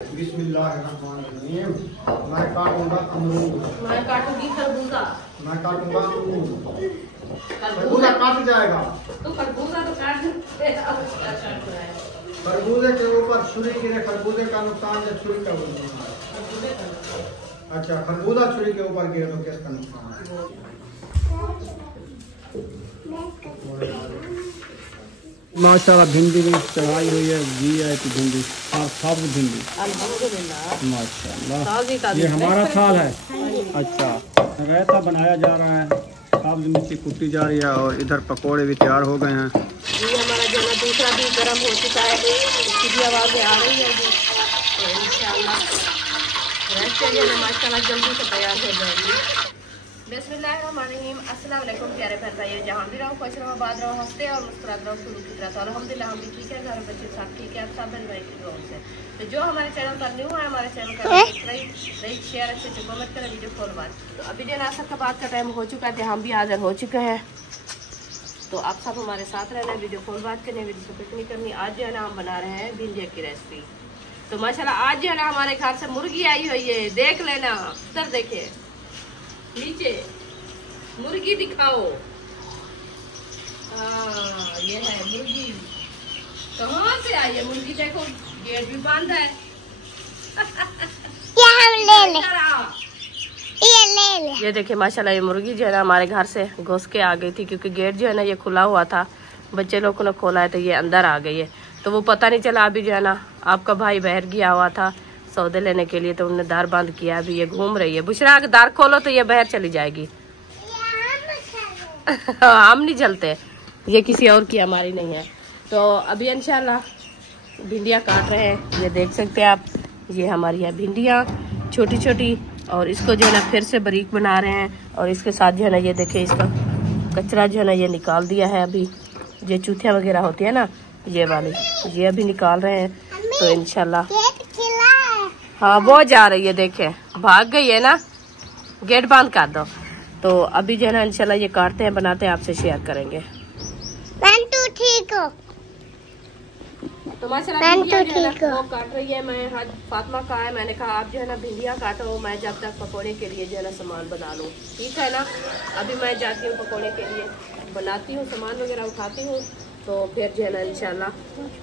बिस्मिल्लाहिर्रहमानिर्रहीम। मैं काटूंगा अमरूद। मैं काटूंगी खरबूजा। मैं काटूंगा अमरूद। खरबूजा काट जाएगा। तो खरबूजा तो काट खरबूजे के ऊपर छुरी गिरे, खरबूजे का नुकसान है छुरी का नुकसान। अच्छा, खरबूजा छुरी के ऊपर गिरे तो किसका नुकसान है? माशाल्लाह भिंडी भी चढ़ाई हुई है, घी है कि भिंडी साफ भिंडी माशाल्लाह। ये हमारा थाल है। अच्छा, रायता बनाया जा रहा है, साफ मिर्ची कुटी जा रही है और इधर पकोड़े भी तैयार हो गए हैं। ये हमारा जो है दूसरा भी गर्म हो चुका है, इसकी भी आवाज़ें आ रही है जी। तो इंशाल्लाह माशाल्लाह जल्दी से तैयार हो जाएगी। बिस्मिल्लाहिर्रहमानिर्रहीम। अस्सलाम वालेकुम प्यारे बहन भाइयों, जहाँ भी रहो खुश रहो, आबाद रहो, हंसते और मुस्कुराते रहो, शुरू की तरह। अल्हम्दुलिल्लाह हम भी ठीक है, घर बच्चे सब ठीक है, आप सब बहन भाई की दुआ से। तो जो हमारे चैनल पर न्यू है, हमारे चैनल का लाइक शेयर अच्छे से कमेंट करें, वीडियो फॉलो बात। तो अभी जो नाश्ता का बात का टाइम हो चुका है, हम भी हाजिर हो चुके हैं। तो आप सब हमारे साथ रहना, वीडियो कॉल बात करनी, वीडियो सपोर्ट नहीं करनी। आज जो है ना हम बना रहे हैं भिंडिया की रेसिपी। तो माशाल्लाह आज जो है ना हमारे घर से मुर्गी आई हुई है, देख लेना। उधर देखिए नीचे मुर्गी दिखाओ। ये है मुर्गी। कहाँ से आई है मुर्गी? देखो गेट भी बंद है। ये देखिए माशाल्लाह ये मुर्गी जो है ना हमारे घर से घुस के आ गई थी, क्योंकि गेट जो है ना ये खुला हुआ था, बच्चे लोगों ने खोला है तो ये अंदर आ गई है। तो वो पता नहीं चला। अभी जो है ना आपका भाई बाहर गया हुआ था सौदे लेने के लिए, तो उन्होंने दार बंद किया। अभी ये घूम रही है। बुशरा दार खोलो तो ये बाहर चली जाएगी। हम नहीं चलते, ये किसी और की हमारी नहीं है। तो अभी इंशाल्लाह भिंडियाँ काट रहे हैं, ये देख सकते हैं आप। ये हमारी है भिंडियाँ छोटी छोटी, और इसको जो है ना फिर से बारीक बना रहे हैं। और इसके साथ जो है ना ये देखिए इसका कचरा जो है ना ये निकाल दिया है। अभी ये चूथियाँ वगैरह होती है ना, ये वाली ये अभी निकाल रहे हैं। तो इंशाल्लाह हाँ वो जा रही है, देखे भाग गई है ना, गेट बंद कर दो। तो अभी जो है ना इंशाल्लाह ये काटते हैं, बनाते हैं, आपसे शेयर करेंगे। ठीक हो तो माशाल्लाह वो काट रही है। मैं आज फातिमा का है, मैंने कहा आप जो है ना भिंडियाँ काटो, मैं जब तक पकौड़े के लिए जो है ना सामान बना लूँ, ठीक है ना। अभी मैं जाती हूँ पकौड़े के लिए, बनाती हूँ, सामान वगैरह उठाती हूँ, तो फिर जो है ना इंशाल्लाह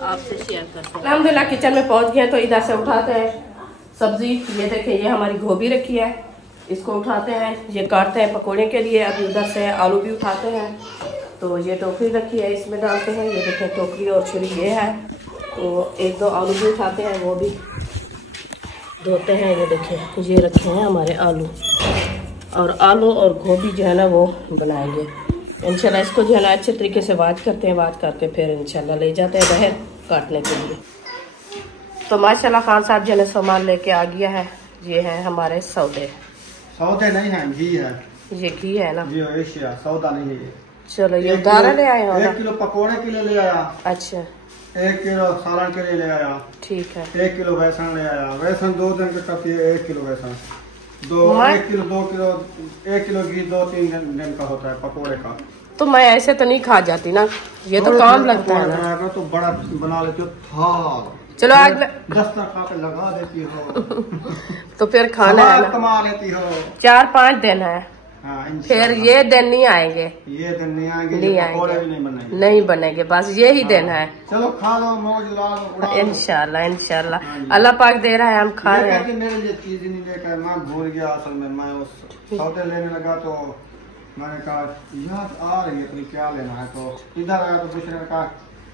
आपसे शेयर करते हैं। अल्हम्दुलिल्लाह किचन में पहुँच गए, तो इधर से उठाते हैं सब्जी। ये देखिए ये हमारी गोभी रखी है, इसको उठाते हैं, ये काटते हैं पकोड़े के लिए। अभी उधर से आलू भी उठाते हैं, तो ये टोकरी रखी है, इसमें डालते हैं। ये देखें टोकरी और छुरी ये है। तो एक दो आलू भी उठाते हैं, वो भी धोते हैं। ये देखें ये रखे हैं हमारे आलू, और आलू और गोभी जो है ना वो बनाएंगे इंशाल्लाह। इसको जो है ना अच्छे तरीके से वाश करते हैं, वाश करके फिर इंशाल्लाह ले जाते हैं बाहर काटने के लिए। तो माशाल्लाह खान साहब जो है सामान लेके आ गया है। ये है हमारे सौदे नहीं है, घी है। ये घी है ना जी, एशिया सौदा नहीं है। चलो ये उधारा ले आए हो। 1 किलो पकोड़े के लिए ले आया। अच्छा 1 किलो सालन के लिए ले आया। ठीक है। 1 किलो बेसन ले आया। बेसन 2 दिन के काफी है। 1 किलो बेसन 1 किलो 2 किलो 1 किलो घी 2-3 दिन का होता है पकोड़े का। तो मैं ऐसे तो नहीं खा जाती ना, ये तो काम लगता है ना। तो बड़ा बना लेती हो थाल। चलो आज मैं 10 तक लगा देती हो। तो फिर खाना है ना, कमा लेती हो। 4-5 दिन है। हाँ, फिर ये दिन नहीं आएंगे, ये दिन नहीं आएंगे, नहीं पकोड़े भी आएंगे, नहीं बनेंगे, बस यही दिन है। चलो खा लो, मौज उड़ा लो। इंशाल्लाह इंशाल्लाह अल्लाह पाक दे रहा है, हम खा रहे हैं। मेरे लिए चीज नहीं लेकर मैं भूल गया। असल में मैं उस सौदे लेने लगा, तो मैंने कहा याद आ रही है तो क्या लेना है। तो इधर आया तो दूसरे ने कहा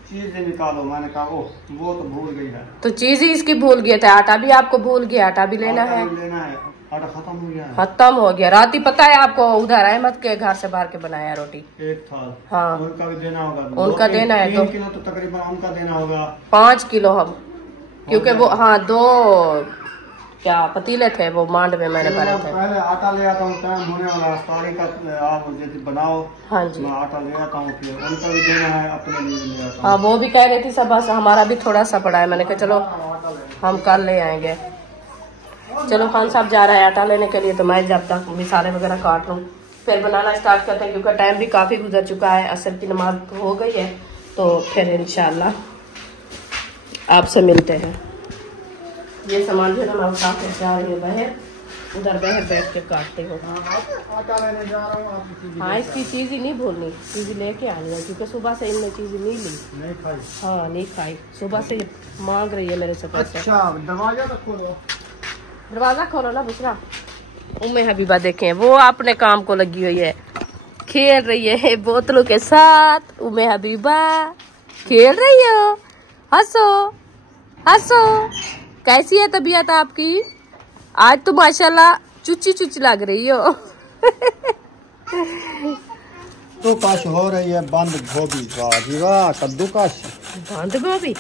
चीज निकालो। मैंने कहा वो तो भूल गई है। तो चीज ही इसकी भूल गया था, आटा भी आपको भूल गया, आटा भी लेना है। आटा खत्म हो गया। खत्म हो गया। रात ही पता है आपको, उधर अहमद के घर से बाहर के बनाया रोटी 1 थाल। हाँ उनका भी देना होगा। उनका देना है 3 किलो तो तकरीबन उनका देना होगा। 5 किलो हम, क्योंकि वो हाँ 2 क्या पतीले थे वो मांड में मैंने भरे थे। पहले आटा ले आता हूँ, टाइम होने वाला साड़ी का आप बनाओ। हाँ जी, मैं आटा ले आता हूँ, फिर उनका भी देना है, अपने लिए ले आता हूँ। हाँ वो भी कह रही थी सब, बस हमारा भी थोड़ा सा पड़ा है। मैंने कहा चलो हम कल ले आएंगे। चलो खान साहब जा रहा है आटा लेने के लिए, तो मैं जब तक मिसाले वगैरह काट लूँ फिर बनाना स्टार्ट करते हैं, क्योंकि टाइम भी काफी गुजर चुका है, असर की नमाज हो गई है। तो फिर इंशाल्लाह आपसे मिलते हैं। ये सामान जो है ना मैं उठा कर जा रही हूँ बाहर, उधर बाहर बैठ के काटते हो। आटा लेने जा रहा हूँ आपकी चीज़। हाँ, इसकी चीज़ ही नहीं भूलनी, चीज़ लेके आनी है क्योंकि सुबह से इनने चीज़ नहीं ली। नहीं खाई। हाँ, नहीं खाई, सुबह से मांग रही है मेरे से पैसे। अच्छा, दरवाजा तो खोलो। दरवाजा खोलो ना बुशरा। उम्मे हबीबा देखें, वो अपने काम को लगी हुई है, खेल रही है बोतलों के साथ। उम्मे हबीबा खेल रही हो, हंसो हंसो। कैसी है तबीयत आपकी? आज तो माशाल्लाह चुची चुची लग रही हो। तो काश हो रही है बंद गोभी। वाह जी वाह, कद्दू काश। बंद गोभी?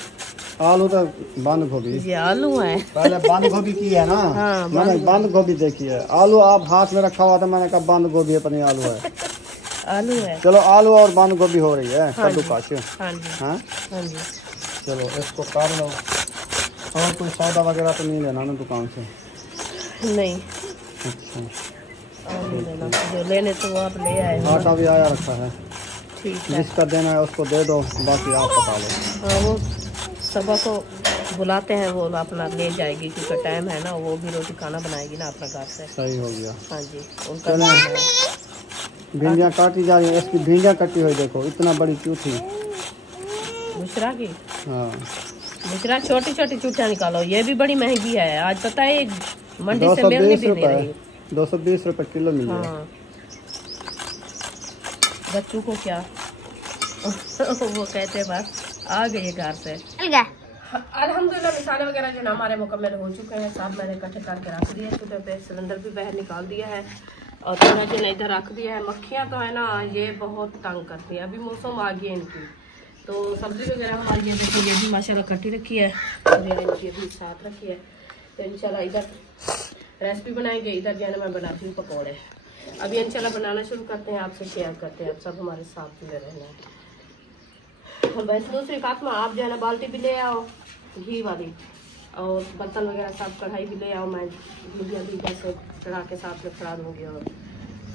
आलू तो बंद गोभी। ये आलू है। पहले बंद गोभी की है ना। हाँ, मैंने बंद गोभी देखी है। आलू आप हाथ में रखा हुआ था, मैंने कहा बंद गोभी है, पनीर आलू है। आलू है। चलो, आलू और बंद गोभी हो रही है। कद्दू काश। हाँ जी, हाँ हाँ जी। चलो इसको कर लो। और कोई सौदा वगैरह तो नहीं लेना ना दुकान से? नहीं, अच्छा, और नहीं लेना, जो लेने तो वो आप ले आए हो। आटा भी आया रखा है, ठीक है। जिसका देना है उसको दे दो, बाकी आप पका लो। हाँ, वो सबा को बुलाते हैं, वो अपना ले जाएगी क्योंकि टाइम है ना, वो भी रोटी खाना बनाएगी ना अपना घर से। सही हो गया। हाँ जी, उनका भिंडियाँ काटी जा रही है। इसकी भिंडियाँ कटी हुई देखो, इतना बड़ी क्यों थी? बुशरा की। हाँ, बुशरा छोटी छोटी चूटियाँ निकालो, ये भी बड़ी महंगी है। आज पता है मंडी से 220 मिलनी भी नहीं रुपए, रही। 220 रुपए किलो मिल रहा है। हाँ, बच्चों को क्या वो कहते हैं बस आ गई घर से। अल्हम्दुलिल्लाह मिसाले वगैरह जो ना हमारे मुकम्मल हो चुके हैं, सब मैंने इकट्ठे करके रख दिए। चूल्हे पे सिलेंडर भी बाहर निकाल दिया है और थोड़ा जो इधर रख दिया है। मक्खियाँ तो है ना, ये बहुत तंग करती है। अभी मौसम आ गई है इनकी, तो सब्जी वगैरह हमारी ये देखिए, ये भी माशाल्लाह कटी रखी है और ये भी साथ रखी है। तो इंशाल्लाह इधर रेसिपी बनाएंगे, इधर जो है ना मैं बनाती हूँ पकौड़े। अभी इंशाल्लाह बनाना शुरू करते हैं, आपसे शेयर करते हैं। आप सब हमारे साथ जुड़े रहना है। बस दूसरी फातिमा, आप जो है ना बाल्टी भी ले आओ घी वाली, और बर्तन वगैरह सब कढ़ाई भी ले आओ। मैं भिंडियाँ भी जैसे चढ़ा के साथ में चढ़ा दूँगी और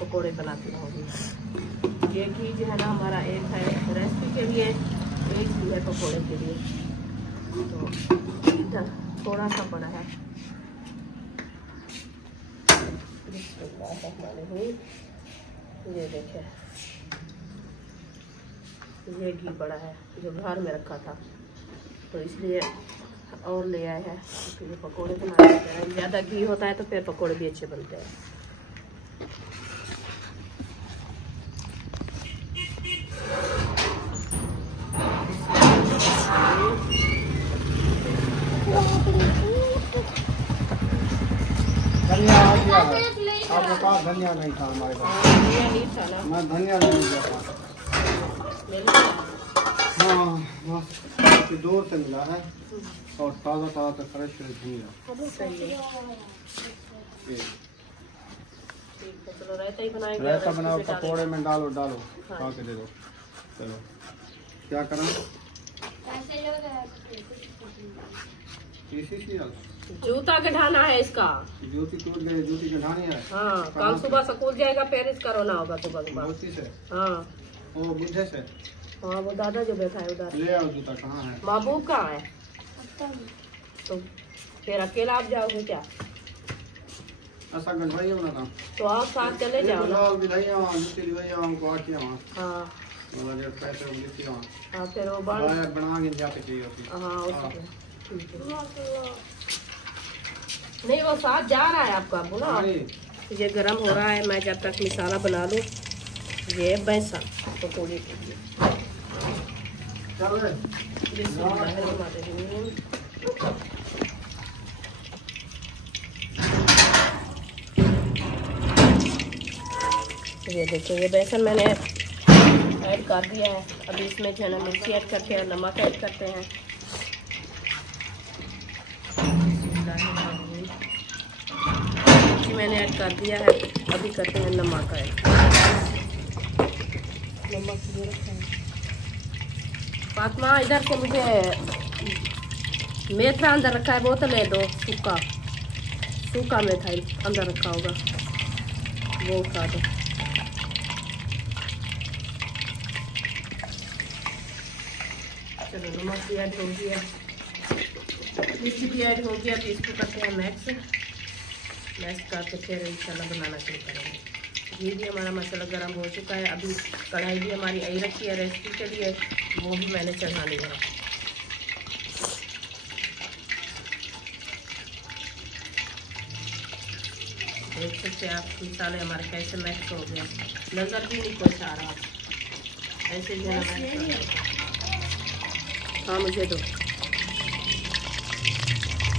पकौड़े बनाती रहूँगी। ये घी जो है ना हमारा एक है रेसिपी के लिए, एक भी है पकौड़े के लिए। तो इधर थोड़ा सा पड़ा है। ये देखे, ये घी बड़ा है जो घर में रखा था, तो इसलिए और ले आए हैं। फिर पकौड़े बनाते हैं, ज़्यादा घी होता है तो फिर पकौड़े भी अच्छे बनते हैं। धनिया आ गया है। आपके पास धनिया नहीं था हमारे पास। धनिया नहीं था ना, मैं धनिया नहीं लिया था। हाँ, बस दूर से मिला है और ताज़ा ताज़ा फ्रेश धनिया। सही है। ठीक है, चलो रायता ही बनाएंगे। रायता बनाओ, पकौड़े में डालो डालो, खा के दे दो। चलो क्या करें? जूता कढ़ाना है इसका। जूती टूट गई, जूती कढ़ानी है। हाँ, कल सुबह स्कूल जाएगा, फिर इसका रोना होगा सुबह सुबह। मोती से? हाँ, वो बुढ़े से? हाँ, वो दादा जो बैठा है उधर। ले आओ, जूता कहाँ है? महबूब कहाँ है? तो फिर अकेला आप जाओगे क्या? ऐसा गंधवाइए बना था। तो आप साथ चले जाओ ना। जूती लिवाइए हमको आके वहाँ। हाँ, पैसे देती वहाँ। हाँ, फिर वो बना के जाते चाहिए होती। हाँ, उसके ठीक है। नहीं, वो साथ जा रहा है आपका बोला। ये गरम हो रहा है, मैं जब तक मसाला बना लूँ। ये बैसा पकौड़े के लिए ये देखिए, ये बेसन मैंने ऐड कर दिया है। अभी इसमें जो है ना मिर्ची ऐड करते हैं, नमक ऐड करते हैं। मिर्ची मैंने ऐड कर दिया है, अभी करते हैं नमक ऐड। नमक ये रखा है। फातिमा, इधर से मुझे मेथा अंदर रखा है, वो तो ले दो। सूखा मेथा अंदर रखा होगा, वो उठा दो। चलो, नमक भी ऐड हो गया। मिर्ची भी ऐड हो गया, तो इसको करते हैं मैक्स करके फिर इंशाल्लाह बनाना शुरू करेंगे। ये भी हमारा मसाला गर्म हो चुका है। अभी कढ़ाई भी हमारी आई रखी है रेसिपी के लिए, वो भी मैंने चढ़ा लिया है। देख सकते हैं आप मसाले हमारे कैसे मैक्स हो गया, नज़र भी नहीं कुछ आ रहा। ऐसे भी है। हाँ मुझे दो,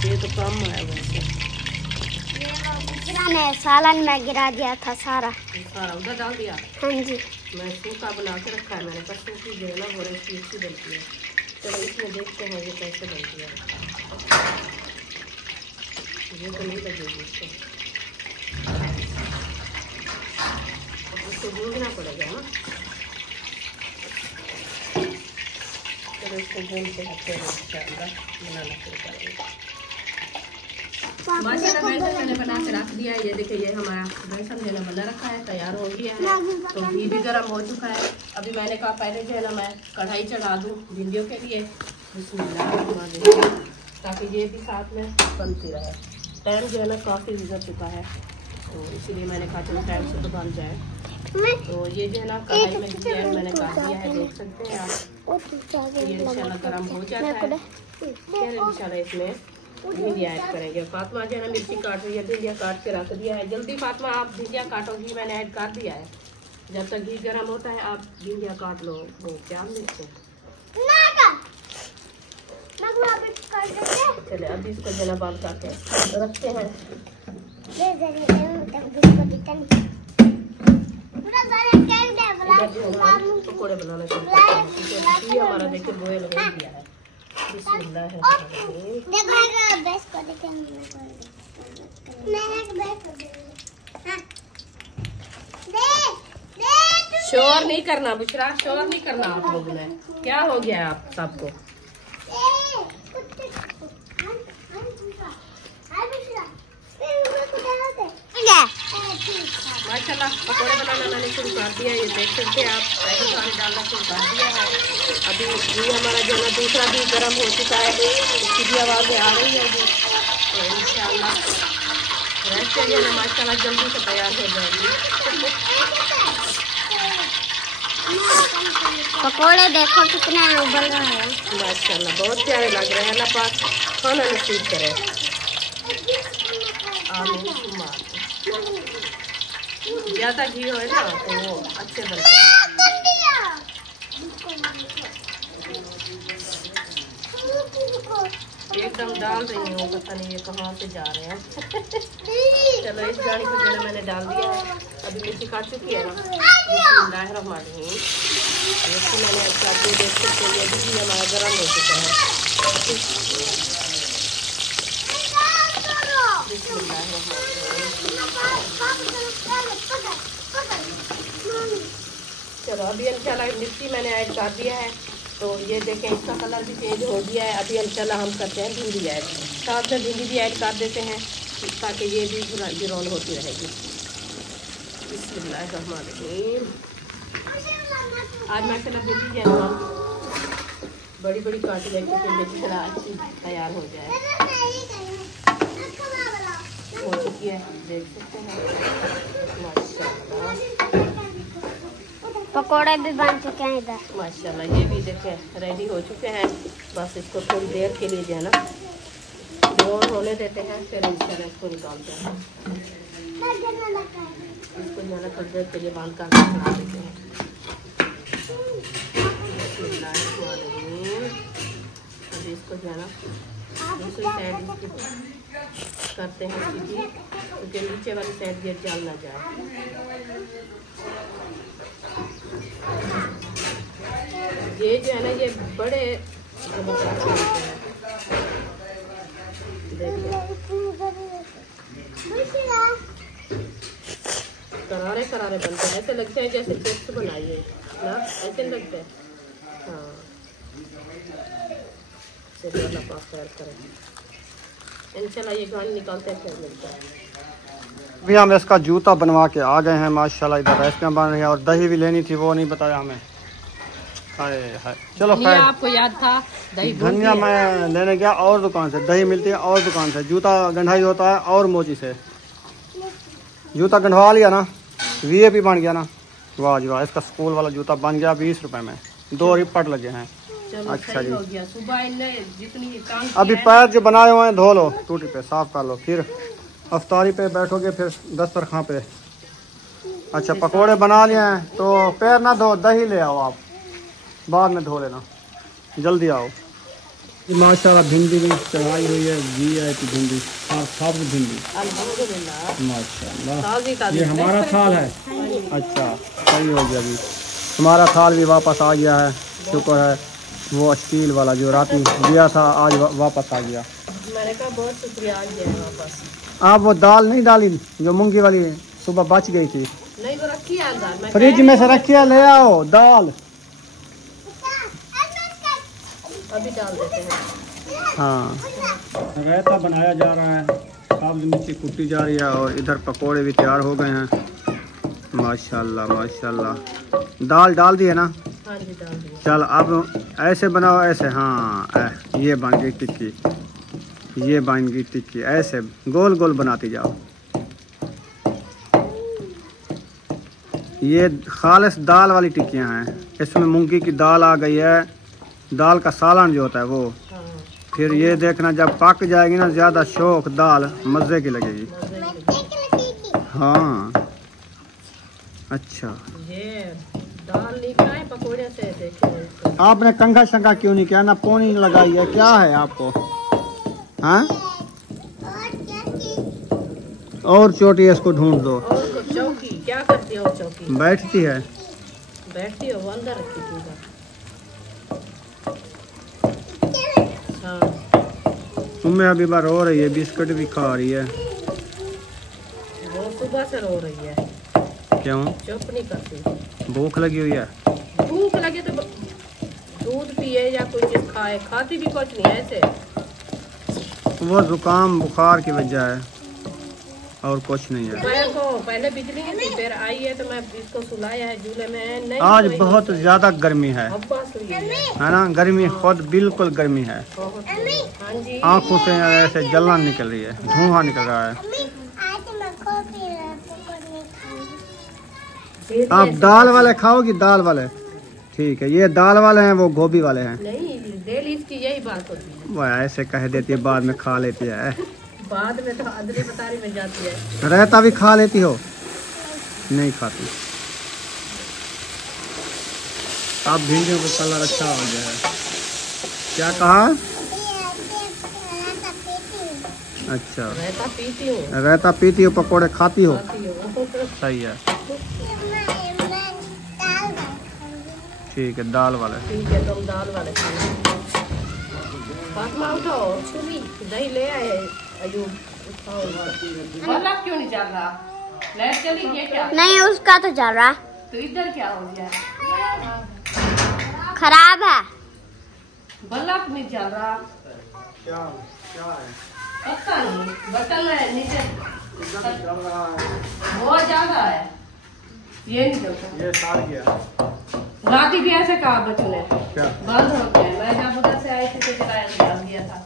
ये तो कम है वैसे। मैंने सालन में गिरा दिया था सारा उधर डाल दिया। हाँ जी, मैं सूखा बना के रखा है मैंने, पर सूखी जो है ना वो रेसिपी अच्छी बनती है। चलो इसमें देखते हैं ये कैसे बनती है। ये तो नहीं लगेगी इसको भूनना पड़ेगा ना। चलो इसको भून के बनाना शुरू करेंगे। माशाल्लाह बेसन मैंने बना के रख दिया है। ये देखिए ये हमारा बेसन जो है बना रखा है, तैयार हो गया है। तो घी भी गर्म हो चुका है। अभी मैंने कहा पहले जो है ना मैं कढ़ाई चढ़ा दूँ भिंडियों के लिए, ताकि ये भी साथ में बनती रहे। टाइम जो है ना काफ़ी गुजर चुका है, तो इसीलिए मैंने कहा चलो टाइम से तो बन जाए। तो ये जो है ना कढ़ाई में घी मैंने काट दिया है, देख सकते हैं आप। ये इंशाल्लाह गर्म हो जाता है, फिर इंशाल्लाह इसमें भिंडियाँ ऐड करेंगे। फातिमा जो है ना मिर्ची काट रही है, भिंडियाँ काट के रख दिया है। जल्दी फातिमा आप भिंडियाँ काटो, घी मैंने ऐड कर दिया है। जब तक घी गर्म होता है आप भिंडियाँ काट लो। वो क्या मिर्च चले अभी इसको जो है बंद करके रखते हैं। पकौड़े बनाना शुरू करते हैं। हमारा देखिए बॉयल हो गया है। शोर नहीं करना बुशरा, शोर नहीं करना आप लोगों ने। क्या हो गया आप सबको? माशाल्लाह पकौड़े बनाना मैंने शुरू कर दिया। ये देख सकते हैं आप, पहले पानी डालना शुरू कर दिया है। अभी घी हमारा जो है दूसरा भी गर्म हो चुका है, इसकी भी आवाज़ें आ रही है अभी। तो इंशाल्लाह रेसिपी जो है माशाल्लाह जल्दी से तैयार हो जाएगी। पकोड़े देखो कितने उबल रहे हैं माशाल्लाह, बहुत प्यारे लग रहे हैं। अल्लाह पाक खाना नसीब करे। ज़्यादा घी हो ना तो वो अच्छे बनते हैं। एकदम डाल रही हूँ, पता नहीं ये कहाँ से जा रहे हैं। चलो इस गाड़ी को जो मैंने डाल दिया है। अभी मिर्ची काट चुकी है ना, बिस्मिल्लाहिर्रहमानिर्रहीम। मैंने अब काट दिया, देख सकते हैं ये भी हमारा गर्म हो चुका है। चलो अभी इंशाल्लाह मिर्ची मैंने ऐड कर दिया है। तो ये देखें इसका कलर भी चेंज हो गया है। अभी इंशाल्लाह हम करते हैं भिंडी ऐड, साथ में भिंडी भी ऐड कर देते हैं ताकि ये भी ब्राउन होती रहेगी। बिस्मिल्लाहिर्रहमानिर्रहीम। आज माशाल्लाह भिंडी जो है बड़ी बड़ी काटी है क्योंकि मिर्ची अच्छी तैयार हो जाए। हो चुकी है, देख सकते हैं माशाल्लाह। पकोड़े भी बन चुके हैं इधर माशाल्लाह। ये भी देखें रेडी हो चुके हैं। बस इसको थोड़ी देर के लिए जो है ना ब्राउन होने देते हैं, फिर इंशाल्लाह इसको निकालते हैं। इसको जो है ना थोड़ी देर के लिए बंद करके बना देते हैं। अभी इसको जो है ना दूसरी साइड करते हैं सीधी, क्योंकि नीचे वाली साइड ये जल ना जाए। ये जो है ना ये बड़े करारे करारे बनते हैं, ऐसे लगते हैं जैसे चिप्स बनाइए ना, ऐसे लगते हैं। हाँ चलिए अल्लाह पाक खैर करें। इंशाल्लाह ये गाड़ी निकालते हैं फिर मिलता है। अभी हम इसका जूता बनवा के आ गए हैं माशाल्लाह। इधर रेसिपियाँ बन रही हैं और दही भी लेनी थी, वो नहीं बताया हमें। हाय हाय। चलो धनिया खैर, आपको याद था, दही भून धनिया दिए। मैं लेने गया और दुकान से, दही मिलती है और दुकान से, जूता गंढाई होता है और मोची से। जूता गंढवा लिया ना, VIP बन गया ना। वाह जी वाह, इसका स्कूल वाला जूता बन गया 20 रुपए में, 2 रिपट लगे हैं। चलो अच्छा सही जी। हो गया। सुबह इनने जितनी काम किया अभी है पैर जो बनाए हुए हैं धो लो टूटी पे, साफ कर लो, फिर अफ्तारी पे बैठोगे, फिर दस्तरखां पे। अच्छा पकोड़े बना लिए हैं तो पैर ना धो, दही ले आओ आप, बाद में धो लेना, जल्दी आओ। माशाल्लाह भिंडी भी चढ़ाई हुई है, घी है कि भिंडी और सब्ज भिंडी अल्हम्दुलिल्लाह। माशाल्लाह। ताज़ी ताज़ी ये हमारा थाल है। अच्छा सही हो गया, अभी हमारा थाल भी वापस आ गया है, शुक्र है। वो स्टील वाला जो रात में दिया था आज वापस आ गया। मैंने कहा बहुत शुक्रिया, आ गया है वापस। आप वो दाल नहीं डाली जो मूंगी वाली सुबह बच गई थी, नहीं वो रखी है अंदर, मैं फ्रिज में से रखिए, ले आओ दाल। अभी डाल देते हैं। हाँ रायता बनाया जा रहा है, सब्ज मिर्ची कुटी जा रही है और इधर पकोड़े भी तैयार हो गए हैं। माशाल्लाह माशाल्लाह। दाल डाल दी है ना? हाँ जी डाल दिया। चल अब ऐसे बनाओ, ऐसे, हाँ ये बन गई टिक्की, ये बन गई टिक्की, ऐसे गोल गोल बनाती जाओ। ये खालिस दाल वाली टिक्कियाँ हैं, इसमें मूंगी की दाल आ गई है, दाल का सालन जो होता है वो। हाँ, फिर ये देखना जब पक जाएगी ना, ज़्यादा शौक दाल मज़े की लगेगी। हाँ अच्छा, ये दाल नहीं खाए पकोड़े से, देखिए आपने कंघा शंघा क्यों नहीं किया ना, पोनी लगाई है, क्या है आपको? हाँ और चोटी इसको ढूंढ दो। और चौकी क्या करती हो? चौकी बैठती है, बैठती हो, वो अंदर रखी थी उधर। हाँ तुम्हें अभी बार रो रही है, बिस्किट भी खा रही है। वो सुबह से रो रही है, क्यों? चुप नहीं करती। भूख लगी हुई है? भूख लगे तो दूध पिए या कोई चीज खाए, खाती भी कुछ नहीं है ऐसे। वो जुकाम बुखार की वजह है और कुछ नहीं है। मैं को पहले बिजली नहीं थी, फिर आई है तो मैं इसको सुलाया है झूले में। नहीं आज सोई बहुत नहीं। ज्यादा गर्मी है अब्बा सोई है ना? गर्मी खुद बिल्कुल गर्मी है, बहुत। हाँ जी आंखों से ऐसे जलन निकल रही है, धुआं निकल रहा है। आप दाल वाले खाओगी? दाल वाले ठीक है, ये दाल वाले हैं, वो गोभी वाले हैं। नहीं, डेली इसकी यही बात होती है। वो ऐसे कह देती है, बाद में खा लेती है। बाद में तो अदली बतारी में जाती है। रायता भी खा लेती हो? नहीं खाती। अब भिंडियों का कलर अच्छा हो गया है। क्या कहा? अच्छा रहता पीती हूँ, रायता पीती हो, पकोड़े खाती हो? खाती हूँ। सही है, ठीक है दाल वाले। ठीक है तुम दाल वाले खाना। फातिमा उठो, दही ले आए अयूब, उठाओ। मतलब क्यों नहीं चल रहा? लाइट चली गई क्या? नहीं उसका तो चल रहा, तो इधर क्या हो गया? खराब है। बल्ब नहीं चल रहा, क्या क्या है? पता नहीं, बटन है नीचे चल रहा है, बहुत ज्यादा है, ये नहीं चलता। ये साड़ गया। रात ही भी ऐसे कहा बच्चों ने, क्या? बंद हो गया। मैं जब उधर से आई थी तो चलाया डाल दिया था,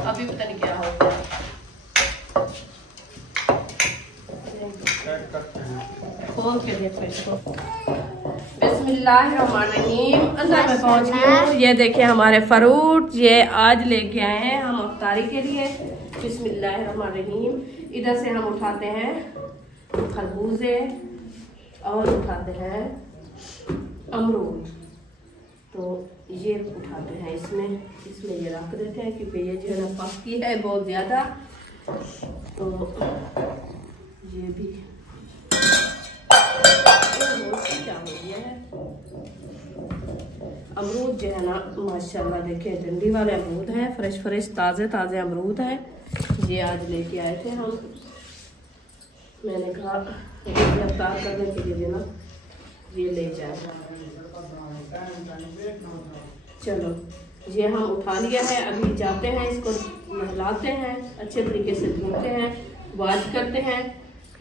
अभी पता नहीं क्या हो गया। चेक करते हैं। खोल के देखो इसको। बिस्मिल्लाहिर्रहमानिर्रहीम। अंदर में पहुंच गई हूँ। ये देखिए हमारे फ्रूट, ये आज लेके आए हैं हम अफ्तारी के लिए। बिस्मिल्लाहिर्रहमानिर्रहीम। इधर से हम उठाते हैं खरबूजे और उठाते हैं अमरूद। तो ये उठाते हैं, इसमें ये रख देते हैं क्योंकि ये जो है ना पकी है बहुत ज़्यादा। तो ये भी क्या हो गया है। अमरूद जो है ना माशाल्लाह देखिए डंडी वाले अमरूद हैं, फ्रेश फ्रेश ताज़े ताज़े अमरूद हैं। ये आज लेके आए थे हम। मैंने कहा गिरफ्तार करने के लिए ना ये ले जाए। चलो ये हम उठा लिया है, अभी जाते हैं इसको नहलाते हैं, अच्छे तरीके से धोते हैं, वॉश करते हैं।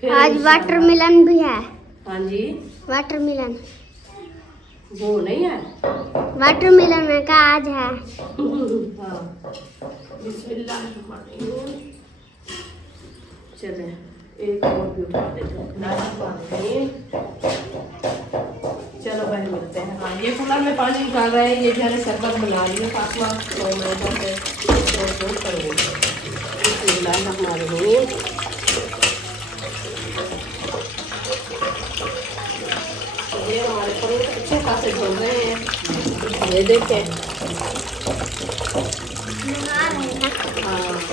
फिर आज वाटरमेलन भी है। हाँ जी वाटरमेलन वो नहीं है वाटरमेलन में का आज है। हाँ। बिस्मिल्लाहिर्रहमानिर्रहीम। चले एक और भी उठा देते हैं। चलो भाई मिलते हैं। हाँ ये कूलर में पानी निकाल रहे हैं। ये जो है शरबत बना लिए फातिमा, तो मैं तो करूँगी। बिस्मिल्लाहिर्रहमानिर्रहीम। ये हमारे पनीर अच्छे खासे धुल रहे हैं। ये देखें, हाँ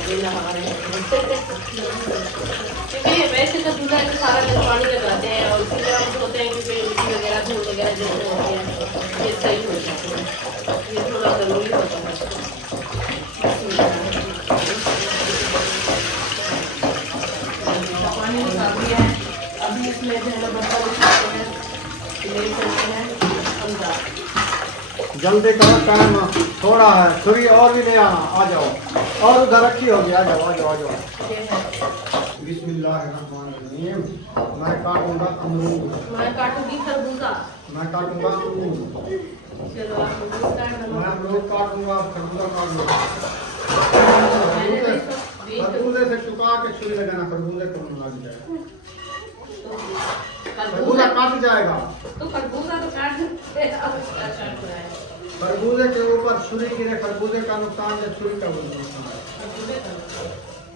ये नहा रहे हैं। क्योंकि वैसे तो दूल्हा में सारा दिन पानी लगाते हैं और इसलिए हम सोचते हैं कि उल्टी वगैरह धूल वगैरह जैसे होती है ये सही हो जाती है। ये थोड़ा ज़रूरी होता है। पानी निकाल दिया है। अभी इसमें जो है ना बर्तन उठाते हैं, ले सकते हैं अंदर। जल्दी करो, टाइम थोड़ा है। छुरी और भी ले आना। आ जाओ, और उधर रखी होगी। आ जाओ आ जाओ आ जाओ। बिस्मिल्लाहिर्रहमानिर्रहीम। मैं काटूंगा अमरूद। मैं काटूंगी खरबूजा। मैं काटूंगा अमरूद। चलो आप अमरूद काट दो। मैं अमरूद काटूंगा, खरबूजा काटूंगा। खरबूजे से चुका के छुरी लगाना, खरबूजे को लग जाएगा। खरबूजा काट जाएगा। तो खरबूजा तो काट सकते हैं। खरबूजे के ऊपर छुरी गिरे, खरबूजे का नुकसान है, छुरी का नुकसान है।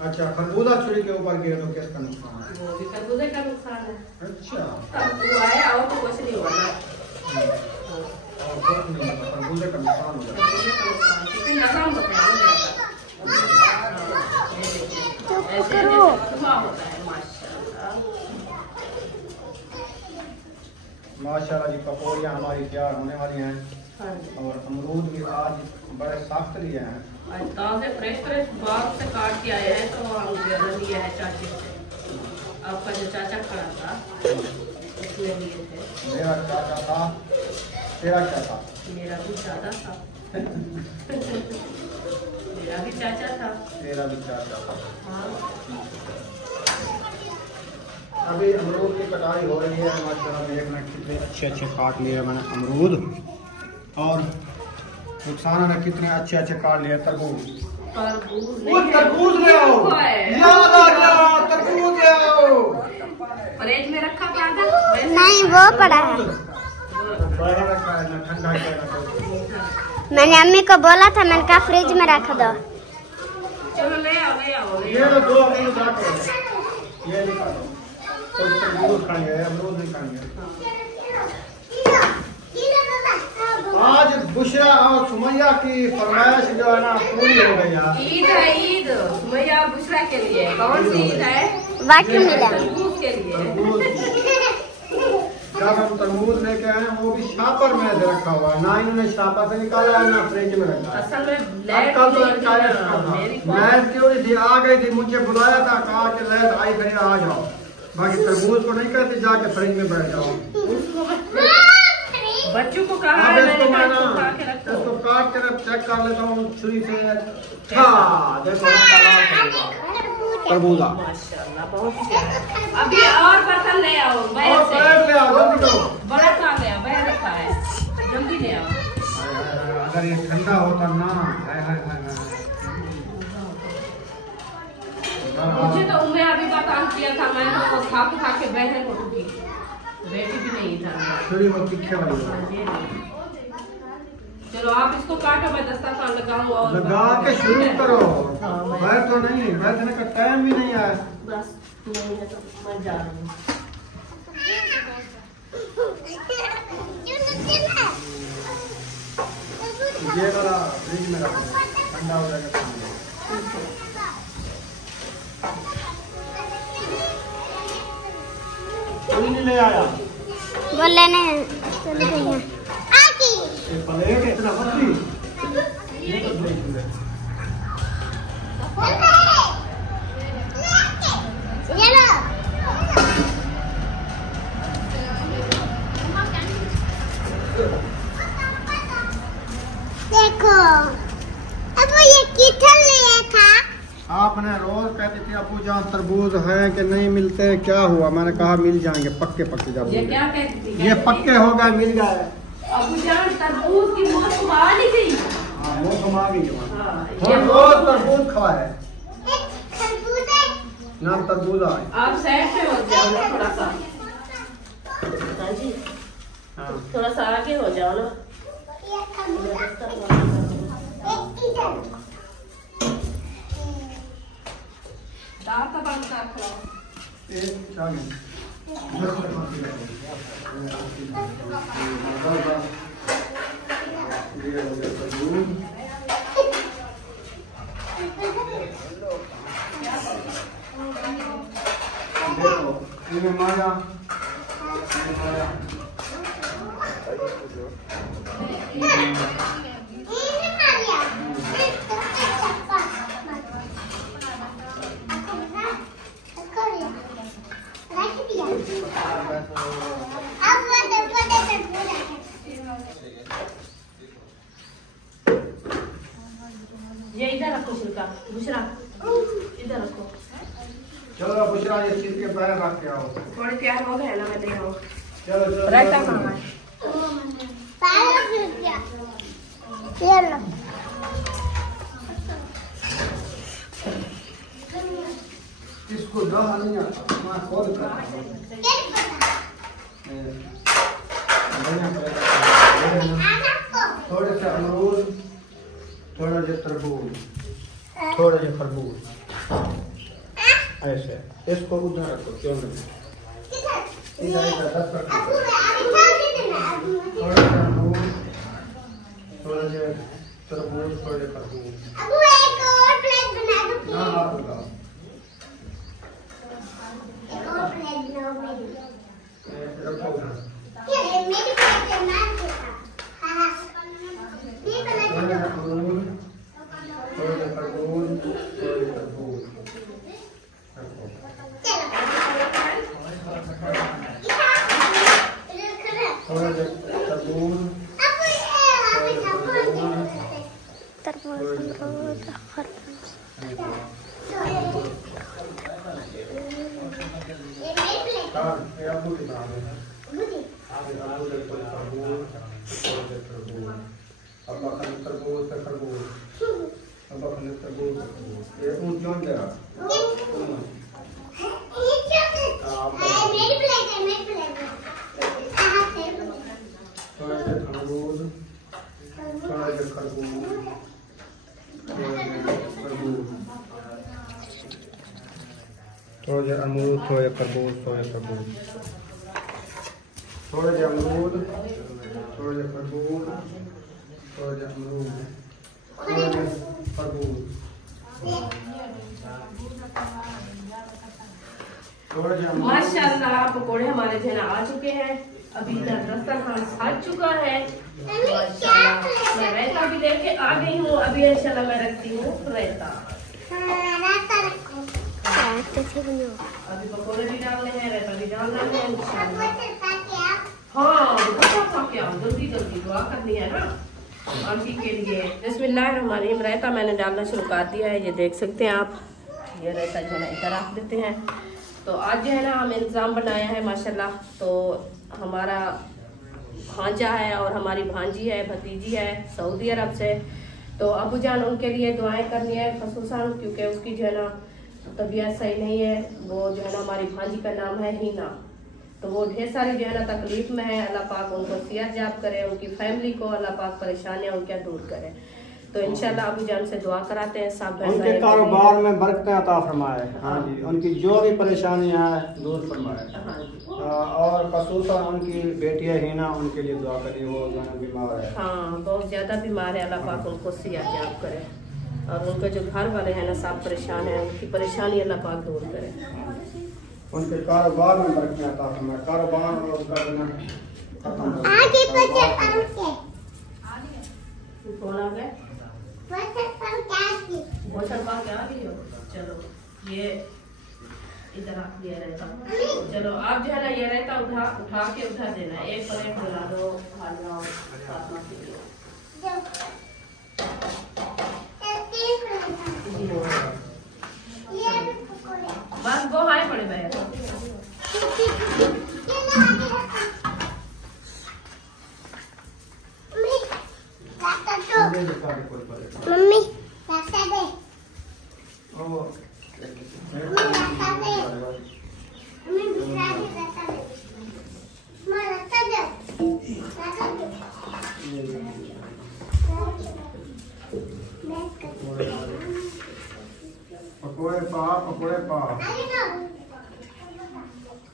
अच्छा, खरबूजा छुरी के ऊपर गिरे तो किसका नुकसान है? वो भी खरबूजे का नुकसान है। अच्छा, तब हुआ है और तो कुछ नहीं हुआ ना। और कुछ नहीं होगा, खरबूजे का नुकसान हो जाएगा। खरबूजे का नुकसान क्योंकि नरम होता है ऐसे होता है। माशाल्लाह जी, पकौड़ियाँ हमारी तैयार होने वाली हैं। और अमरूद भी आज बड़े सख्त लिए हैं। आज ताज़े फ्रेश बाग से काट के आए हैं। तो हम लिया है चाचे से। आपका जो चाचा खड़ा था उसने लिए थे। मेरा चाचा था, तेरा क्या था? मेरा भी चाचा था। मेरा भी चाचा था। तेरा भी चाचा था। हाँ। अभी अमरूद की कटाई हो रही है। माशाल्लाह देखना कितने अच्छे अच्छे काट लिए मैंने अमरूद। और रुखसाना ने कितने अच्छे अच्छे काट लिए तरबूज। तरबूज ले आओ, याद आ गया, तरबूज ले आओ। फ्रिज में रखा पड़ा था? नहीं, वो पड़ा है। बड़ा रखा है ना, ठंडा किया। मैंने अम्मी को बोला था, मैंने कहा फ्रिज में रख दो। चलो ले आओ ले आओ। ये तो दो अमरूद रखो, ये निकालो। तो अमरूद खाएंगे, अमरूद नहीं खाएंगे। आज बुशरा और सुमैया की फरमाइश जो है ना पूरी हो गई यार। ईद है ईद। सुमैया और बुशरा के लिए। कौन सी ईद है? वाटरमेलन के लिए। जब हम तरबूज लेके आए वो भी शापर में से रखा हुआ है। ना इन्होंने शापर से निकाला है, ना फ्रिज में रखा है। असल में कल तो लैट क्यों नहीं थी? आ गई थी, मुझे बुलाया था, कहा कि लैट आई खड़ी आ जाओ। बाकी तरबूज को नहीं कहते जाके फ्रिज में बैठ जाओ। बच्चों को कहा है मैंने इसको काट के चेक कर लेता हूँ छुरी से। हाँ देखो, तरबूजा माशाल्लाह बहुत अच्छा। अभी और बर्तन ले आओ, बाहर से ले आओ, जल्दी करो। बड़ा काम ले आओ, बाहर रखा है, जल्दी ले आओ। अगर ये ठंडा होता ना, मुझे तो उम्मीद अभी बता किया था, मैंने तो खा के बहन हो चुकी, बेटी भी नहीं था। छुरी वो तीखे वाली। चलो आप इसको काटो, मैं दस्तरखान लगाऊं और लगा के शुरू करो। मैं तो नहीं, बैठने का टाइम भी नहीं आया। बस नहीं है तो मैं जा रही हूँ। ये वाला फ्रिज में रखो, ठंडा हो जाएगा। कोई नहीं ले आया, वो लेने चल गई है। ये प्लेट इतना पतली, ये तो देख ले। देखो, अब ये किधर लिया था? आपने रोज कहती थी अबू जान तरबूज है कि नहीं मिलते, क्या हुआ? मैंने कहा मिल जाएंगे, पक्के पक्के। जब ये क्या कहती थी? ये पक्के हो गए, मिल गए। अबू जान तरबूज की मौत घुमा ली थी। हाँ वो घुमा गई है। हाँ, थोड़ा बहुत तरबूज खावा है। एक खरबूज है। नाम तरबूजा है। आप साइड पे हो जाओ ना थोड़ा सा। हाँ जी, हाँ थोड़ा सा आगे हो जाओ ना। ये खरबूज एक इधर। दांत का बंद कर लो। एक चामी देखो माया ये इधर रखो छिलका, बुशरा इधर रखो। चलो बुशरा ये चीज के पैर रख के आओ। थोड़ी तैयार हो गए ना, मैं ले आऊँ। चलो चलो रायता कहाँ है? ये लो। इसको दवा नहीं आता, मैं खोद कर थोड़े से अमरूद, थोड़ा जो तरबूज, थोड़ा जो खरबूज, ऐसे इसको उधर रखो। क्यों नहीं इधर इधर 10 रखो। थोड़ा सा अमरूद, थोड़ा जो तरबूज, थोड़ा जो खरबूज। अबू एक और प्लेट बना दो प्लीज। हाँ आप बताओ। एक और प्लेट बनाओ मेरी। रखो उधर। ये मेरी प्लेट है ना देखा। हाँ ये बना थोड़ा दो। जो अमरूद, थोड़ा जो खरबूज, थोड़ा जो तरबूज रखो। थोड़ा जो तरबूज, थोड़ा जो अमरूद, थोड़ा खरबूज, थोड़ा खरबूज, थोड़ा जो अमरूद, थोड़ा जो खरबूज, थोड़ा जो अमरूद, थोड़ा जो खरबूज, थोड़ा जो अमरूद। माशाल्लाह पकोड़े हमारे जो है ना आ चुके हैं। अभी इधर दस्तरखान सज चुका है। माशाल्लाह मैं रायता भी लेके आ गई हूँ। अभी इंशाल्लाह मैं रखती हूँ रायता। अभी पकोड़े भी डालने हैं, रायता भी डालना है इंशाल्लाह। हाँ क्या जल्दी जल्दी दुआ करनी है ना आंटी के लिए। बिस्मिल्लाहिर्रहमानिर्रहीम। रायता मैंने डालना शुरू कर दिया है, ये देख सकते हैं आप। ये रायता जो है ना इधर रख देते हैं। तो आज जो है ना हम इंतज़ाम बनाया है माशाल्लाह। तो हमारा भांजा है और हमारी भांजी है, भतीजी है सऊदी अरब से। तो अबू जान उनके लिए दुआएं करनी है खसूसन, क्योंकि उसकी जो है ना तबीयत सही नहीं है। वो जो है ना हमारी भांजी का नाम है हीना। तो वो ढेर सारी जो है ना तकलीफ में है। अल्लाह पाक उनको सेहत याब करे, उनकी फैमिली को अल्लाह पाक परेशानियां उनके दूर करे। तो इंशाल्लाह अबू जान से दुआ कराते हैं सब उनके कारोबार में बरकतें अता फरमाए। हाँ जी, उनकी जो भी परेशानियां हैं दूर फरमाए। और खसूसन उनकी बेटी है हीना, उनके लिए दुआ करिए, वो जो है बीमार है। हाँ बहुत ज्यादा बीमार है। अल्लाह पाक उनको सेहत याब करे और उनके जो घर वाले हैं ना सब परेशान है, उनकी परेशानी अल्लाह पाक दूर करे। उनके कारोबार में बरकतें अता फरमाए। कारोबार और उसका जो है खत्म हो आगे गया। बच्चे पंखे। कौन आ गए? बच्चे पंखे आगे। भोजन पा के आ गई हो। चलो ये इधर रख दिया रहता। चलो आप जो है ना ये रहता उठा के उठा देना। एक प्लेट बना दो खाना फातिमा के लिए। बस वो हाय पड़े बैठ।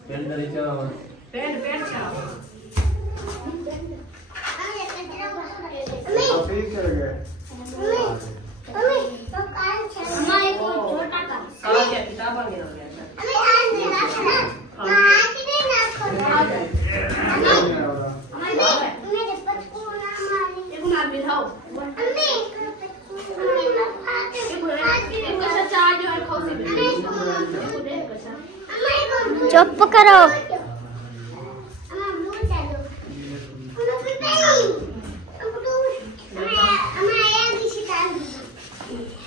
पेन करी क्या पेन क्या ठीक चल गए किताब आ गया चुप करो।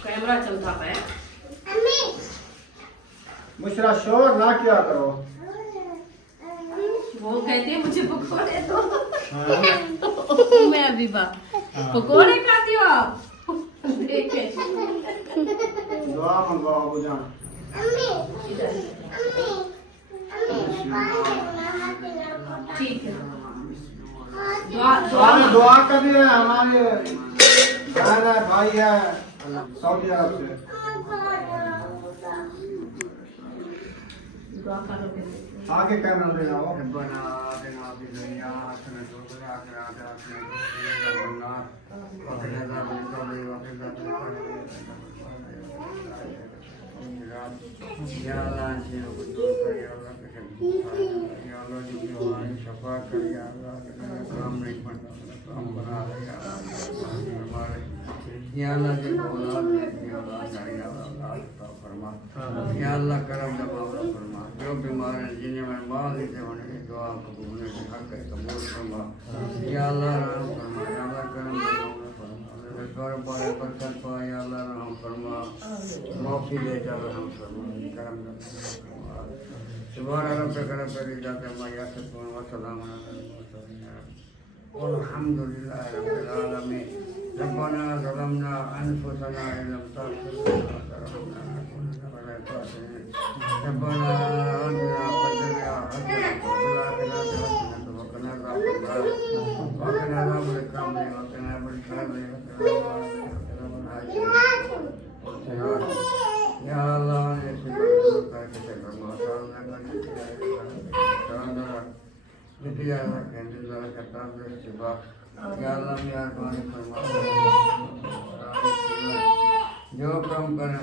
कैमरा चलता है। मुशरा शोर ना किया करो। वो कहती है मुझे पकोड़े दो। मैं अभी पकोड़े खाती हो आप। देखे दुआ मंगवाओ बुझान। ठीक है दुआ कर रहे हैं हमारे बहन है भाई है सऊदी अरब से। आगे कैमरा ले जाओ। या अल्लाह करम दबाव फरमा, जो बीमार हैं जिन्हें मैं माल देते उन्हें दुआ कबूल हक कबूल फरमा। या अल्लाह रहम फरमा, या अल्लाह करम दबाव फरमा, घर बारे बरकत पा, या अल्लाह रहम फरमा, माफी दे जा रहम फरमा, करम दबाव सुभान रब्बिक रब्बिल इज्जति अम्मा यसिफून व सलामुन अलल मुरसलीन वल्हम्दुलिल्लाहि रब्बिल आलमीन। रब्बना ज़लमना अनफुसना व लम तग़फिर लना वतरहमना लनकुनन्ना मिनल ख़ासिरीन। रब्बना आतिना फ़िद दुनिया हसनतन व फ़िल आखिरति हसनतन व क़िना अज़ाबन्नार व क़िना अज़ाबल क़ब्र व क़िना अज़ाबल क़ब्र या अल्लाह ने जो कम करना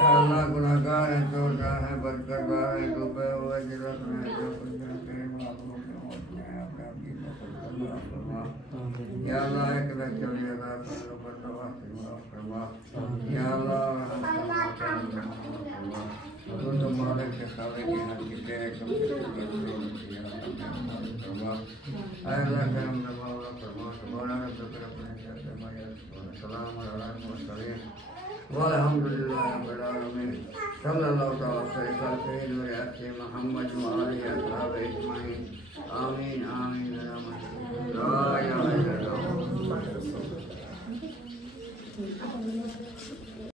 या अल्लाह गुनाहगार हैं, चोरदार हैं, बदकरदार हैं, डूबे हुए जिलत में जो कुछ या अल्लाह एक लक्ष्य अल्लाह फरमा। या अल्लाह तो मालिक के सारे की हर की तेरे कम फरमा। अल्लाह करम दबाव फरमा। सुभान रब्बिक रब्बिल इज्जति अम्मा यसिफून व सलामुन अलल मुरसलीन वल्हम्दुलिल्लाहि रब्बिल आलमीन। सल्लल्लाहु तआला अलैहि सय्यदना मुहम्मद व आलिहि अस्हाबिहि अजमईन। आमीन आमीन या ला इलाहा इल्लल्लाह।